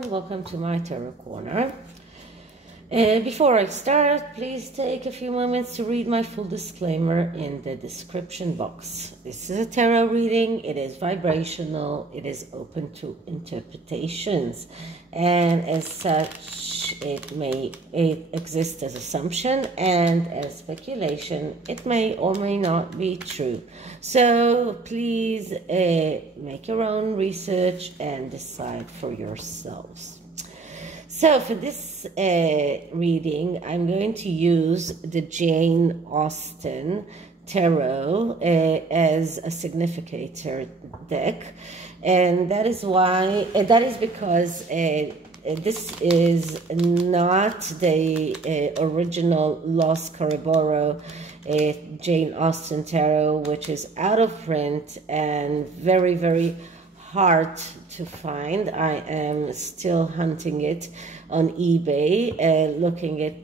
everyone, welcome to my Tarot Corner. Before I start, please take a few moments to read my full disclaimer in the description box. This is a tarot reading, it is vibrational, it is open to interpretations, and as such it exists as assumption and as speculation. It may or may not be true. So please make your own research and decide for yourselves. So for this reading, I'm going to use the Jane Austen Tarot as a significator deck, and that is because this is not the original Los Corroboro Jane Austen Tarot, which is out of print and very, very hard to find. I am still hunting it on eBay,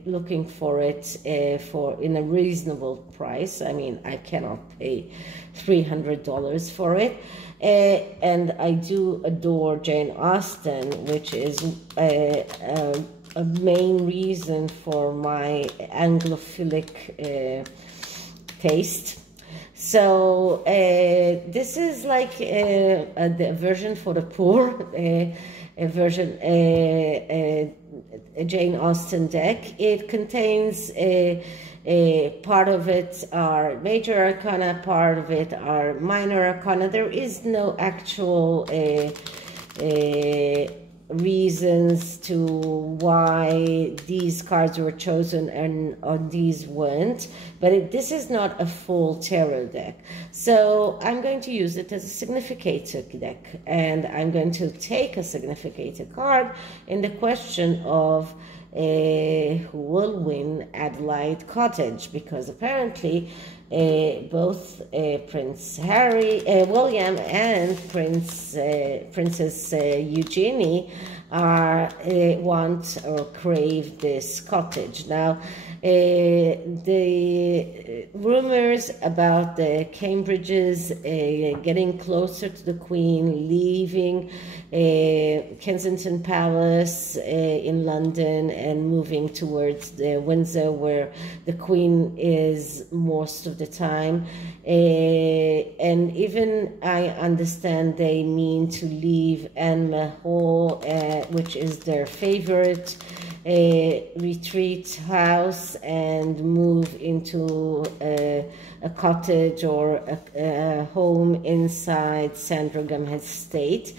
looking for it in a reasonable price. I mean, I cannot pay $300 for it. And I do adore Jane Austen, which is a main reason for my Anglophilic taste. So this is like the version for the poor, a Jane Austen deck. It contains a part of it are major arcana, part of it are minor arcana. There is no actual reasons to why these cards were chosen and these weren't, but this is not a full tarot deck. So I'm going to use it as a significator deck, and I'm going to take a significator card in the question of who will win Adelaide Cottage, because apparently both Prince William and Princess Eugenie want or crave this cottage. Now, the rumors about the Cambridges getting closer to the Queen, leaving Kensington Palace in London and moving towards Windsor, where the Queen is most of the time. And even I understand they mean to leave Anne Hall, which is their favorite retreat house, and move into a cottage or a home inside Sandringham Estate,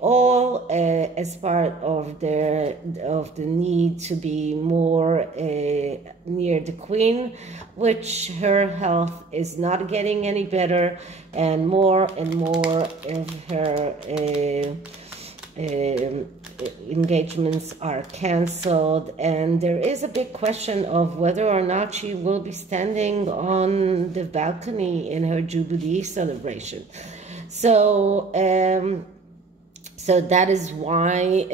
all as part of the need to be more near the Queen, which her health is not getting any better, and more of her engagements are cancelled, and there is a big question of whether or not she will be standing on the balcony in her Jubilee celebration. So so that is why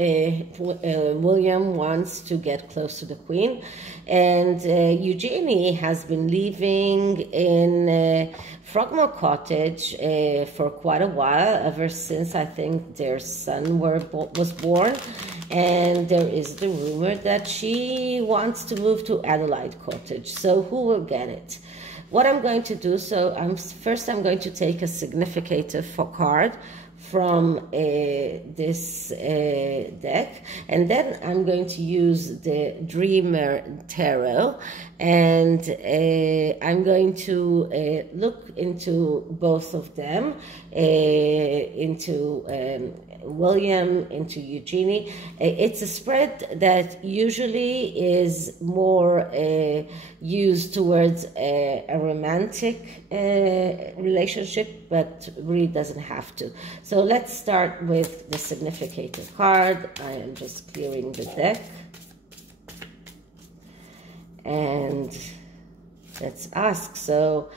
William wants to get close to the Queen, and Eugenie has been living in Frogmore Cottage for quite a while, ever since I think their son was born, and there is the rumor that she wants to move to Adelaide Cottage. So who will get it? What I'm going to do, first I'm going to take a significator card from this deck, and then I'm going to use the Dreamer Tarot, and I'm going to look into both of them, into William, into Eugenie. It's a spread that usually is more used towards a romantic relationship, but really doesn't have to. So let's start with the significator card. I am just clearing the deck, and let's ask. So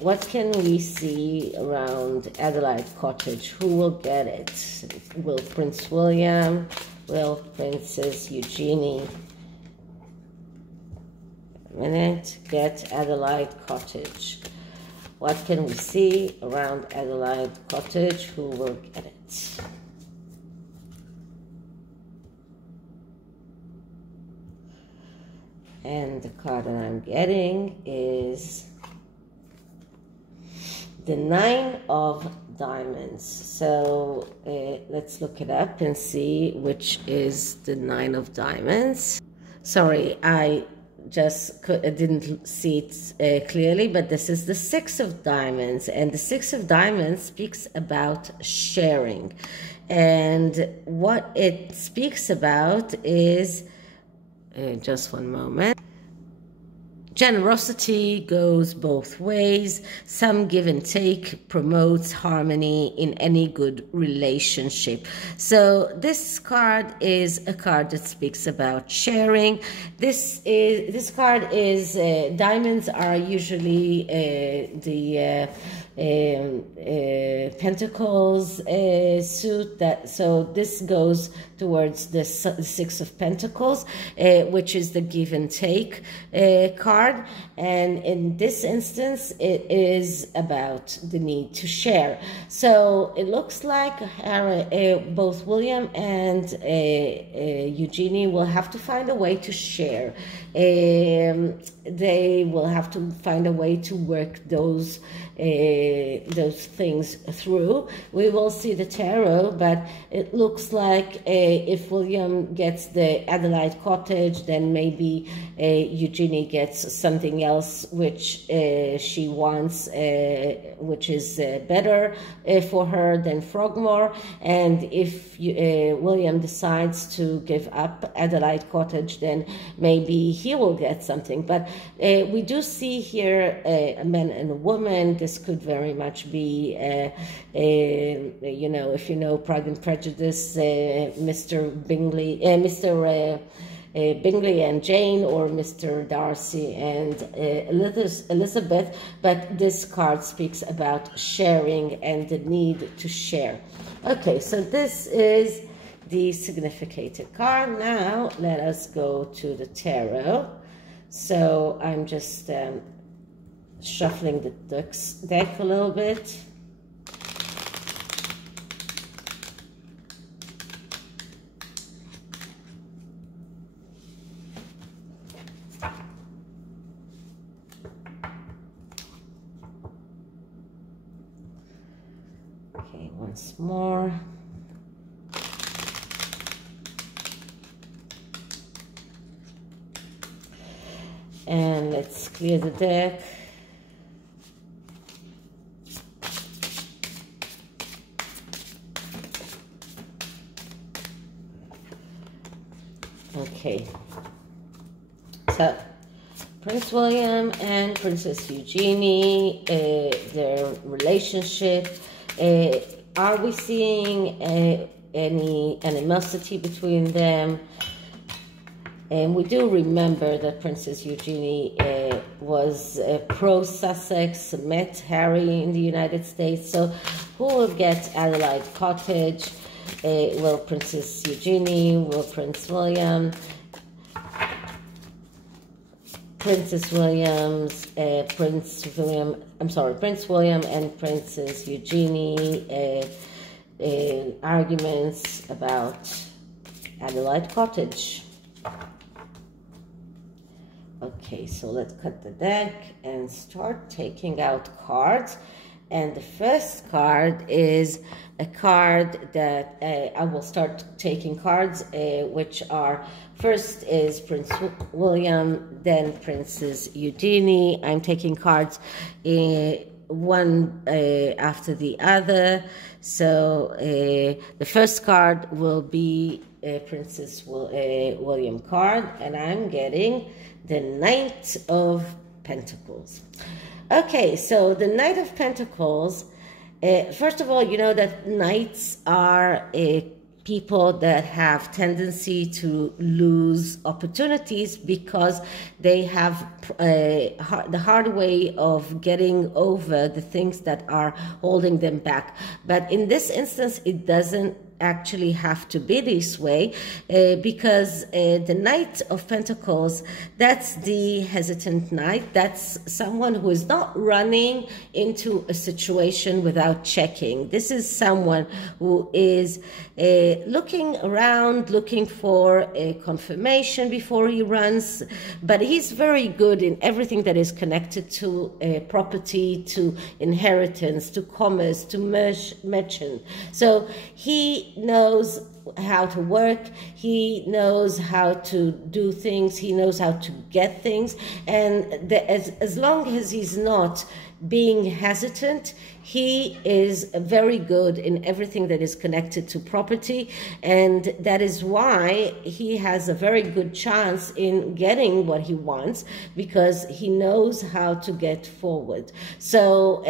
what can we see around Adelaide Cottage? Who will get it? Will Prince William? Will Princess Eugenie? A minute. Get Adelaide Cottage. What can we see around Adelaide Cottage? Who will get it? And the card that I'm getting is the Nine of Diamonds. So let's look it up and see which is the Nine of Diamonds. Sorry, I didn't see it clearly, but this is the Six of Diamonds, and the Six of Diamonds speaks about sharing. And what it speaks about is, just one moment, generosity goes both ways. Some give and take promotes harmony in any good relationship. So this card is a card that speaks about sharing. This card is diamonds are usually the Pentacles suit, that so this goes towards the Six of Pentacles, which is the give and take card, and in this instance it is about the need to share. So it looks like both William and Eugenie will have to find a way to share. They will have to find a way to work those things through. We will see the tarot, but it looks like if William gets the Adelaide Cottage, then maybe Eugenie gets something else which she wants, which is better for her than Frogmore. And if William decides to give up Adelaide Cottage, then maybe he will get something. But we do see here a man and a woman. This could very much be, you know, if you know Pride and Prejudice, Mr. Bingley, Bingley and Jane, or Mr. Darcy and Elizabeth. But this card speaks about sharing and the need to share. Okay, so this is the significated card. Now let us go to the tarot. So I'm just shuffling the deck a little bit. Okay, once more. And let's clear the deck. Okay, so Prince William and Princess Eugenie, their relationship, are we seeing any animosity between them? And we do remember that Princess Eugenie was pro-Sussex, met Harry in the United States. So who will get Adelaide Cottage? Will Princess Eugenie? Will Prince William? Prince William and Princess Eugenie, arguments about Adelaide Cottage. Okay, so let's cut the deck and start taking out cards. And the first card is a card that I will start taking cards, which are, first is Prince William, then Princess Eugenie. I'm taking cards one after the other. So the first card will be Princess William card, and I'm getting the Knight of Pentacles. Okay, so the Knight of Pentacles, first of all, you know that knights are people that have tendency to lose opportunities because they have the hard way of getting over the things that are holding them back. But in this instance, it doesn't actually have to be this way, because the Knight of Pentacles, that's the hesitant knight. That's someone who is not running into a situation without checking. This is someone who is looking around, looking for a confirmation before he runs, but he's very good in everything that is connected to property, to inheritance, to commerce, to merchant. So he knows how to work, he knows how to do things, he knows how to get things, and as long as he's not being hesitant, he is very good in everything that is connected to property, and that is why he has a very good chance in getting what he wants, because he knows how to get forward. So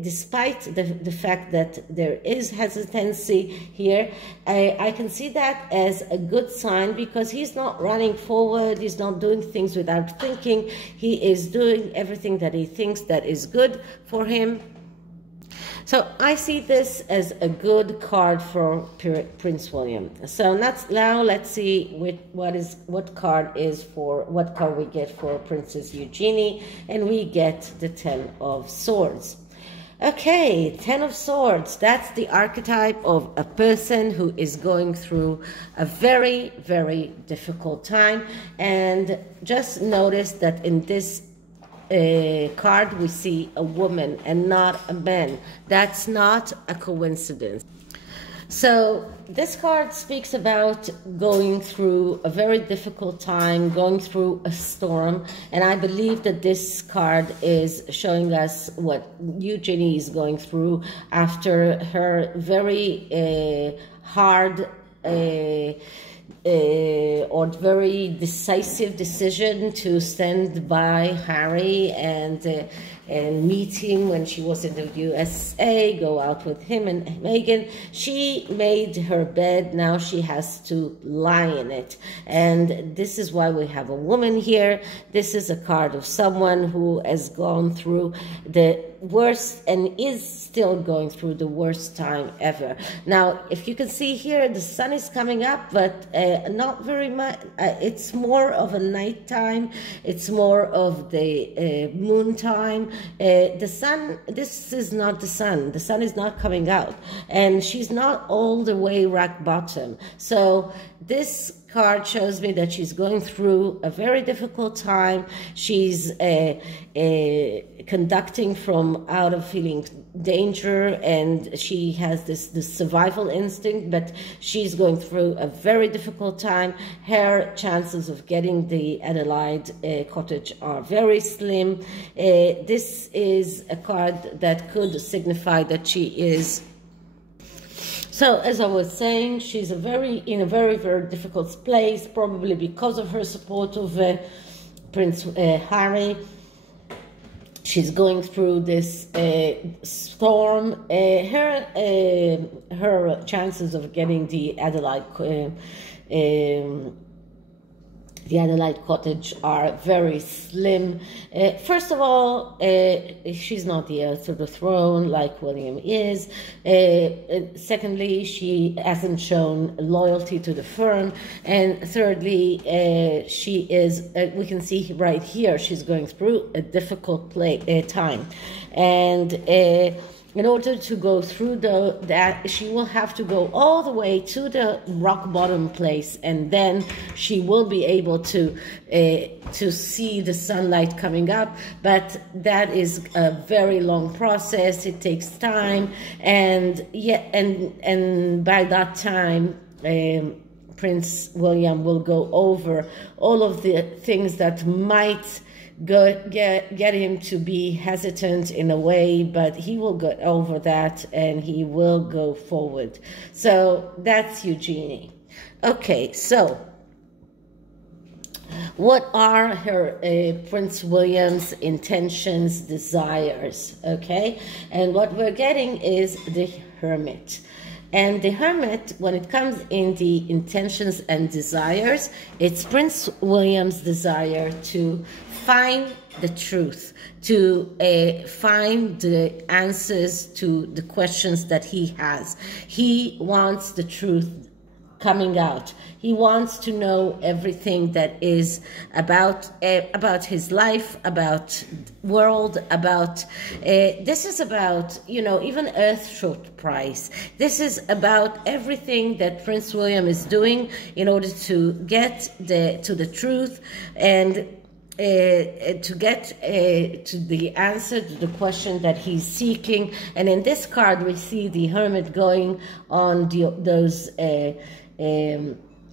despite the fact that there is hesitancy here, I can see that as a good sign, because he's not running forward, he's not doing things without thinking, he is doing everything that he thinks that is good for him. So I see this as a good card for Prince William. So now let's see what card we get for Princess Eugenie, and we get the 10 of Swords. Okay, 10 of Swords, that's the archetype of a person who is going through a very, very difficult time. And just notice that in this card we see a woman and not a man. That's not a coincidence. So this card speaks about going through a very difficult time, going through a storm, and I believe that this card is showing us what Eugenie is going through after her very hard or very decisive decision to stand by Harry and meet him when she was in the USA, go out with him and Meghan. She made her bed, now she has to lie in it. And this is why we have a woman here. This is a card of someone who has gone through the worst and is still going through the worst time ever. Now, if you can see here, the sun is coming up, but not very much. It's more of a night time. It's more of the moon time. The sun, this is not the sun. The sun is not coming out, and she's not all the way rock bottom. So this card shows me that she's going through a very difficult time. She's conducting from out of feeling danger, and she has this survival instinct, but she's going through a very difficult time. Her chances of getting the Adelaide Cottage are very slim. This is a card that could signify that she is. So, as I was saying, she's in a very, very difficult place, probably because of her support of Prince Harry. She's going through this storm. Her chances of getting the Adelaide Cottage are very slim. First of all, she's not the heir to the throne like William is. Secondly, she hasn't shown loyalty to the firm. And thirdly, she is, we can see right here, she's going through a difficult time. And in order to go through that, she will have to go all the way to the rock bottom place, and then she will be able to see the sunlight coming up. But that is a very long process. It takes time, and by that time, Prince William will go over all of the things that might get him to be hesitant in a way, but he will get over that and he will go forward. So that's Eugenie. Okay, so what are her Prince William's intentions, desires? Okay, and what we're getting is the Hermit. And the Hermit, when it comes in the intentions and desires, it's Prince William's desire to find the truth, to find the answers to the questions that he has. He wants the truth coming out. He wants to know everything that is about his life, about world, about this is about, you know, even Earth Short Price. This is about everything that Prince William is doing in order to get to the truth and to get to the answer to the question that he's seeking. And in this card, we see the Hermit going on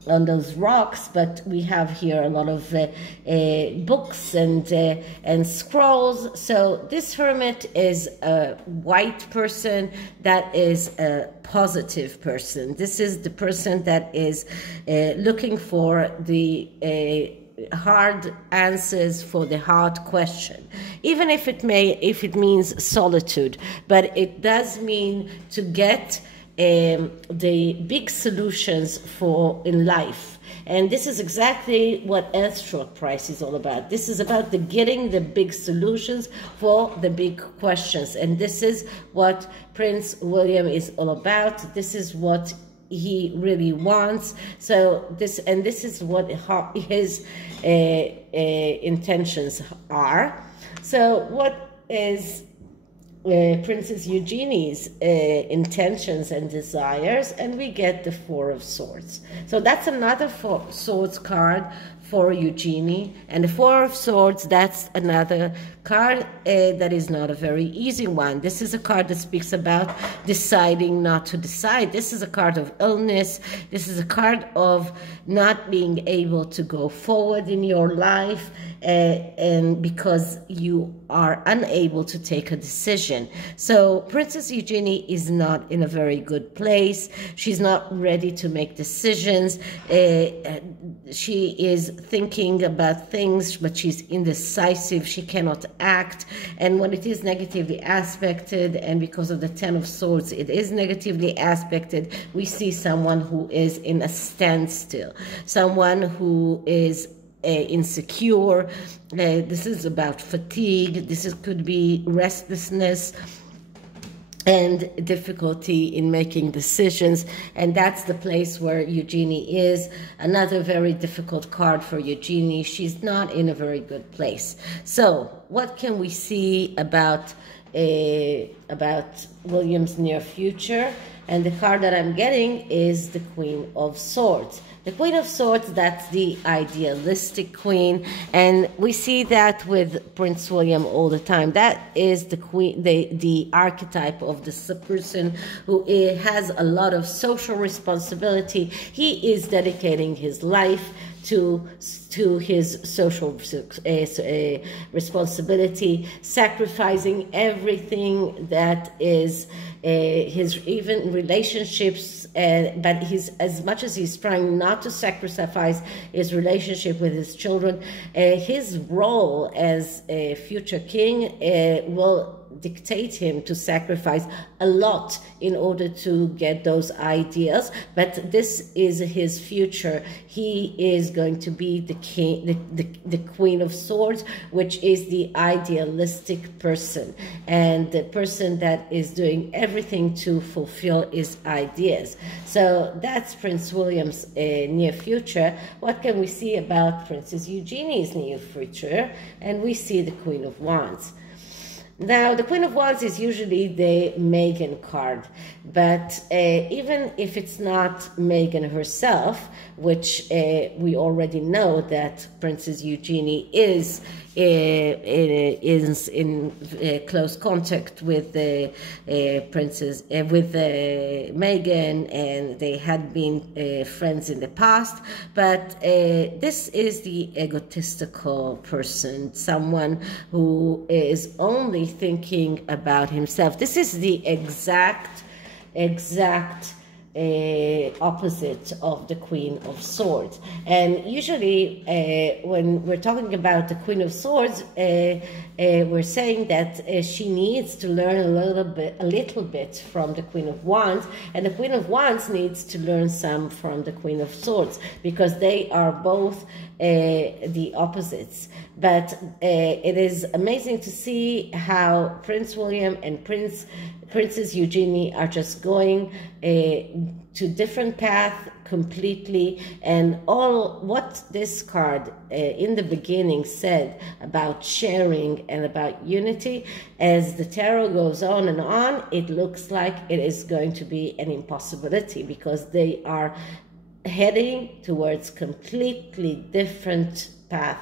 on those rocks, but we have here a lot of books and scrolls. So this Hermit is a white person that is a positive person. This is the person that is looking for the hard answers for the hard question, even if it means solitude, but it does mean to get the big solutions in life. And this is exactly what Earth Short Price is all about. This is about getting the big solutions for the big questions. And this is what Prince William is all about. This is what he really wants. So this is what his intentions are. So what is Princess Eugenie's intentions and desires? And we get the Four of Swords. So that's another Swords card for Eugenie. And the Four of Swords, that's another card that is not a very easy one. This is a card that speaks about deciding not to decide. This is a card of illness. This is a card of not being able to go forward in your life, and because you are unable to take a decision. So Princess Eugenie is not in a very good place. She's not ready to make decisions. She is thinking about things, but she's indecisive. She cannot act. And when it is negatively aspected, and because of the Ten of Swords, it is negatively aspected, we see someone who is in a standstill, someone who is insecure. This is about fatigue. Could be restlessness and difficulty in making decisions. And that's the place where Eugenie is. Another very difficult card for Eugenie. She's not in a very good place. So what can we see about William's near future? And the card that I'm getting is the Queen of Swords. The Queen of Swords, that's the idealistic queen, and we see that with Prince William all the time. That is the queen, the archetype of the person who has a lot of social responsibility. He is dedicating his life to his social responsibility, sacrificing everything that is his, even relationships, but as much as he's trying not to sacrifice his relationship with his children, his role as a future king will dictate him to sacrifice a lot in order to get those ideas. But this is his future. He is going to be the king, the Queen of Swords, which is the idealistic person, and the person that is doing everything to fulfill his ideas. So that's Prince William's near future. What can we see about Princess Eugenie's near future? And we see the Queen of Wands. Now, the Queen of Wands is usually the Meghan card, but even if it's not Meghan herself, which we already know that Princess Eugenie is in close contact with the Meghan, and they had been friends in the past. But this is the egotistical person, someone who is only thinking about himself. This is the exact opposite of the Queen of Swords. And usually when we're talking about the Queen of Swords, we're saying that she needs to learn a little bit from the Queen of Wands, and the Queen of Wands needs to learn some from the Queen of Swords, because they are both the opposites. But it is amazing to see how Prince William and Princess Eugenie are just going to different paths completely. And all what this card in the beginning said about sharing and about unity, as the tarot goes on and on, it looks like it is going to be an impossibility, because they are heading towards completely different paths.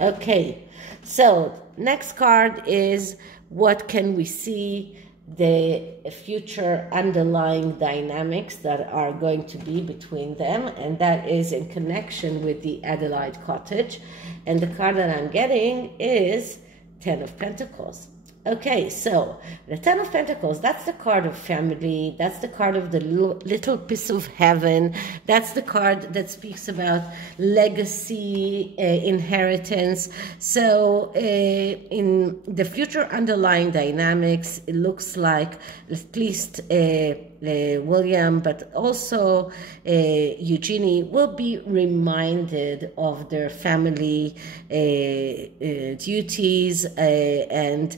Okay, so next card is what can we see the future underlying dynamics that are going to be between them, and that is in connection with the Adelaide Cottage. And the card that I'm getting is Ten of Pentacles. Okay, so the Ten of Pentacles, that's the card of family, that's the card of the little piece of heaven, that's the card that speaks about legacy, inheritance. So in the future underlying dynamics, it looks like at least William, but also Eugenie, will be reminded of their family duties, and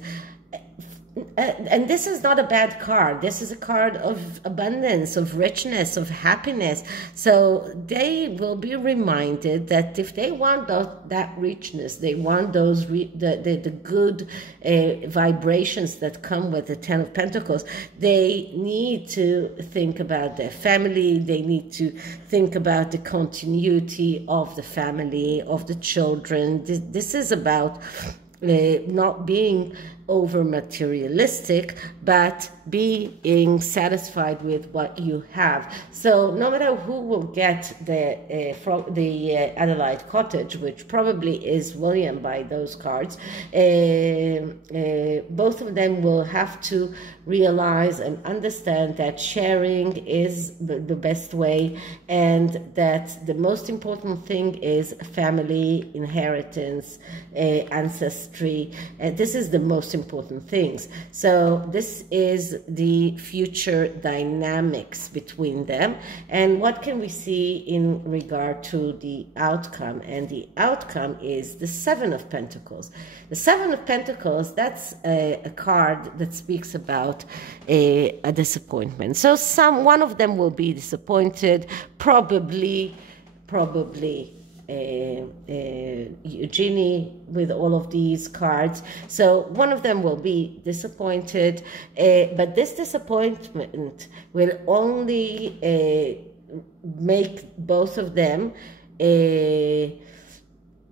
this is not a bad card. This is a card of abundance, of richness, of happiness. So they will be reminded that if they want that richness, they want those the good vibrations that come with the Ten of Pentacles, they need to think about their family. They need to think about the continuity of the family, of the children. This is about not being over materialistic, but being satisfied with what you have. So no matter who will get the from the Adelaide Cottage, which probably is William by those cards, both of them will have to realize and understand that sharing is the best way, and that the most important thing is family, inheritance, ancestry. This is the most important things. So this is the future dynamics between them. And what can we see in regard to the outcome? And the outcome is the Seven of Pentacles. The Seven of Pentacles, that's a card that speaks about a disappointment. So one of them will be disappointed, probably Eugenie with all of these cards. So one of them will be disappointed, but this disappointment will only make both of them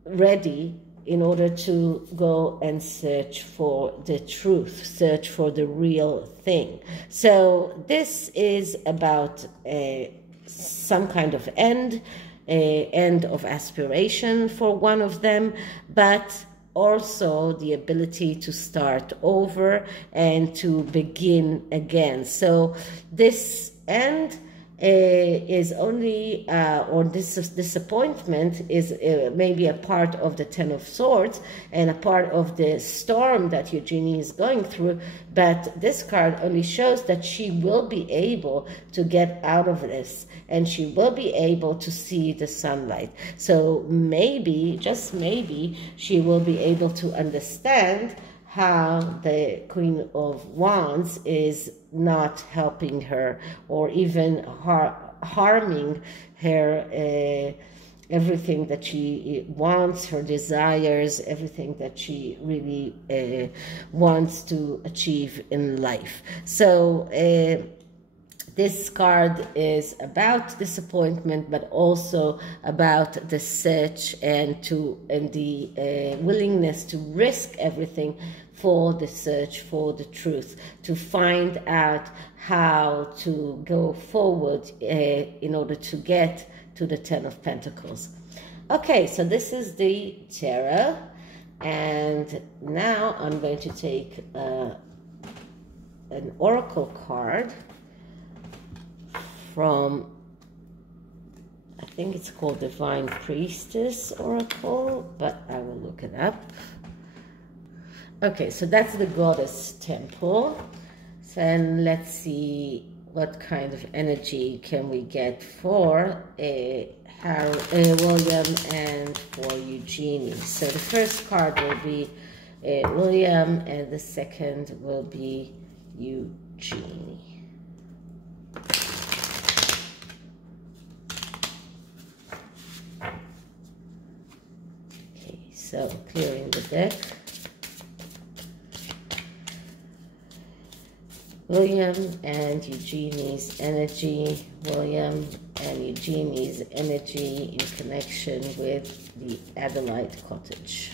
ready in order to go and search for the truth, search for the real thing. So this is about some kind of end of aspiration for one of them, but also the ability to start over and to begin again. So this end is only, or this disappointment is maybe a part of the Ten of Swords and a part of the storm that Eugenie is going through, but this card only shows that she will be able to get out of this, and she will be able to see the sunlight. So maybe, just maybe, she will be able to understand how the Queen of Wands is not helping her, or even harming her, everything that she wants, her desires, everything that she really wants to achieve in life. So this card is about disappointment, but also about the search and the willingness to risk everything for the search for the truth, to find out how to go forward in order to get to the Ten of Pentacles. Okay, so this is the tarot, and now I'm going to take an oracle card from, I think it's called Divine Priestess Oracle, but I will look it up. Okay, so that's the Goddess Temple. So, and let's see what kind of energy can we get for William and for Eugenie. So the first card will be William, and the second will be Eugenie. Okay, so clearing the deck. William and Eugenie's energy. William and Eugenie's energy in connection with the Adelaide Cottage.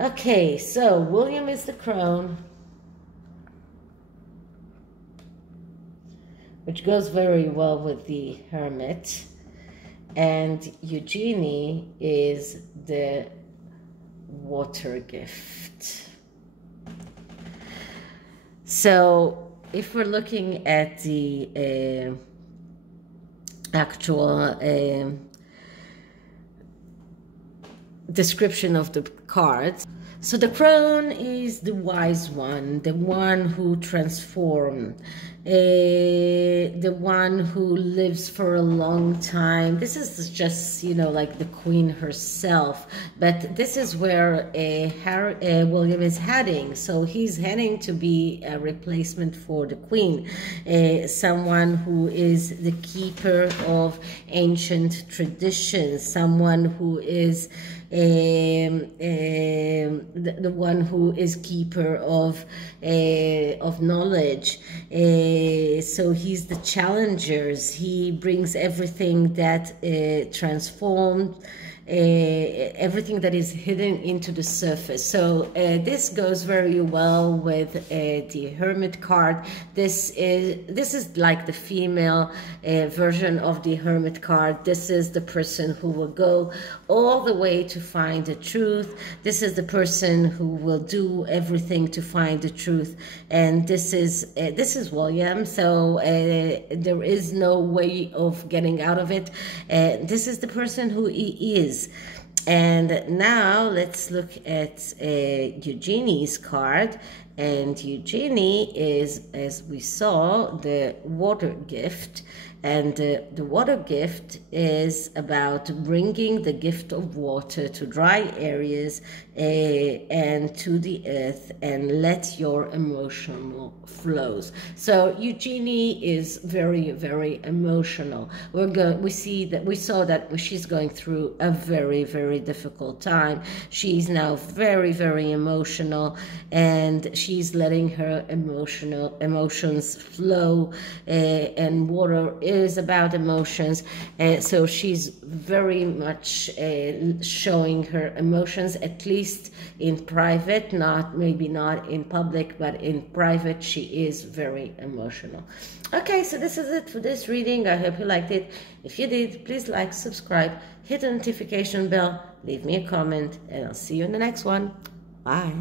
Okay, so William is the crone, which goes very well with the Hermit, and Eugenie is the water gift. So if we're looking at the actual description of the cards. So the crone is the wise one, the one who transforms, the one who lives for a long time. This is just, you know, like the queen herself. But this is where William is heading. So he's heading to be a replacement for the queen, someone who is the keeper of ancient traditions, someone who is the one who is keeper of knowledge. So he's the challengers. He brings everything that transformed, everything that is hidden into the surface. So this goes very well with the Hermit card. This is like the female version of the Hermit card. This is the person who will go all the way to find the truth. This is the person who will do everything to find the truth. And this is William. So there is no way of getting out of it. This is the person who he is. And now let's look at Eugenie's card. And Eugenie is, as we saw, the water gift. And the water gift is about bringing the gift of water to dry areas and to the earth, and let your emotional flows. So Eugenie is very, very emotional. We saw that she going through a very, very difficult time. She's now very, very emotional, and she's letting her emotions flow, and water is about emotions. So she's very much showing her emotions, at least in private, maybe not in public, but in private she is very emotional. Okay, so this is it for this reading. I hope you liked it. If you did, please like, subscribe, hit the notification bell, leave me a comment, and I'll see you in the next one. Bye.